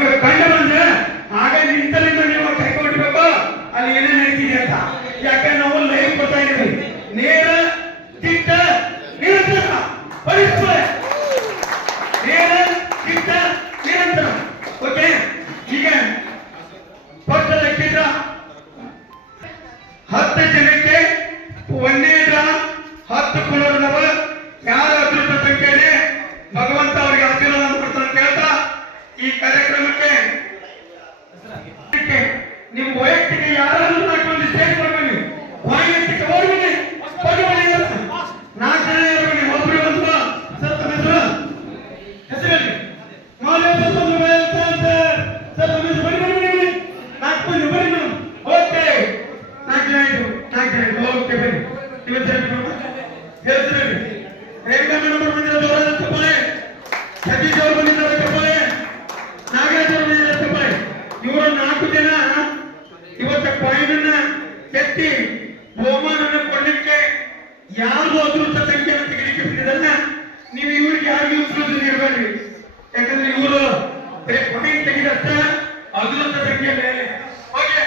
ನಿಮಗೆ ಕಂಡು ಬಂದ್ರೆ ಆಗ ನಿಂತಲ್ಲಿಂದ ನೀವು ಕೈಕೊಂಡಿರ್ಬೇಕು ಅಲ್ಲಿ ಏನೇನು ನಡೀತಿದೆ ಅಂತ. ಯಾಕೆ ನಾವು ಲೈವ್ ಬರ್ತಾ ಇದೀವಿ, ನೇರ ದಿಟ್ಟ ನಿರಂತರ ಪರಿಸ್ಥಿತಿ, ನೇರ ದಿಟ್ಟ ನಿರಂತರ. ಓಕೆ, ಈಗ ಪಕ್ಷದ ಕೇಂದ್ರ 10 ಜನಕ್ಕೆ ಒಂದೇ ಡ್ರಾ 10 ಕುಲದವ ಯಾರ ಅದೃಷ್ಟ ಸಂಖ್ಯೆ ಇದೆ ಭಗವಂತ ಅವರಿಗೆ ಆಶೀರ್ವಾದ ಕೊಡ್ತಾನೆ ಅಂತ ಹೇಳ್ತಾ ಈ ಕಾರ್ಯಕ್ರಮಕ್ಕೆ ನಿಮ್ಮ ವೈಯಕ್ತಿಕ ಯಾರಾದ್ರೂ 4 ಮಂದಿ ಸ್ಟೇಜ್ ಮಾಡ್ಬನ್ನಿ, ವೈಯಕ್ತಿಕ ಹೋಗ್ಬನ್ನಿ, ಬನ್ನಿ 4 ಜನ ಇರ್ಬನ್ನಿ. ಒಬ್ರು ಬಂದು ಸರ್ ತಮ್ಮ ಹೆಸರಲ್ಲಿ ಮಾಲೆ ಬಂದು ಸರ್ ತಮ್ಮ ಹೆಸರು ಬನ್ನಿ ಬನ್ನಿ ಬನ್ನಿ 4 ಮಂದಿ ಬನ್ನಿ ಮೇಡಮ್. ಓಕೆ 4 ಜನ ಆಯ್ತು, 4 ಜನ ಆಯ್ತು. ಓಕೆ ಬನ್ನಿ ಹೆಸರಲ್ಲಿ ರೇಖಾ ಮೇಡಮ್ ಬಂದಿರೋ ಚಪ್ಪಾಳೆ, ಸತೀಶ್ ಅವರು ಬಂದಿದ್ದಾರೆ ಚಪ್ಪಾಳೆ, ನಾಗರಾಜ್ ಅವರು ಬಂದಿದ್ದಾರೆ ಚಪ್ಪಾಳೆ. ಇವರು 4 ಜನ ಇವತ್ತ ಕಾಯಿನ್ ಅನ್ನ ಎತ್ತಿ ಬಹುಮಾನವನ್ನು ಕೊಡ್ಲಿಕ್ಕೆ ಯಾರು ಅದೃಷ್ಟ ಸಂಖ್ಯೆಯನ್ನು ತೆಗಿಲಿಕ್ಕೆ ಬಿಟ್ಟಿದ್ದಲ್ಲ. ನೀವು ಇವ್ರಿಗೆ ಯಾರಿಗೂ ಉಪಯೋಗ ನೀಡಬೇಡ್ರಿ, ಯಾಕಂದ್ರೆ ಇವರು ಕಾಯಿನ್ ತೆಗೆದಷ್ಟ ಅದೃಷ್ಟ ಸಂಖ್ಯೆ ಮೇಲೆ. ಓಕೆ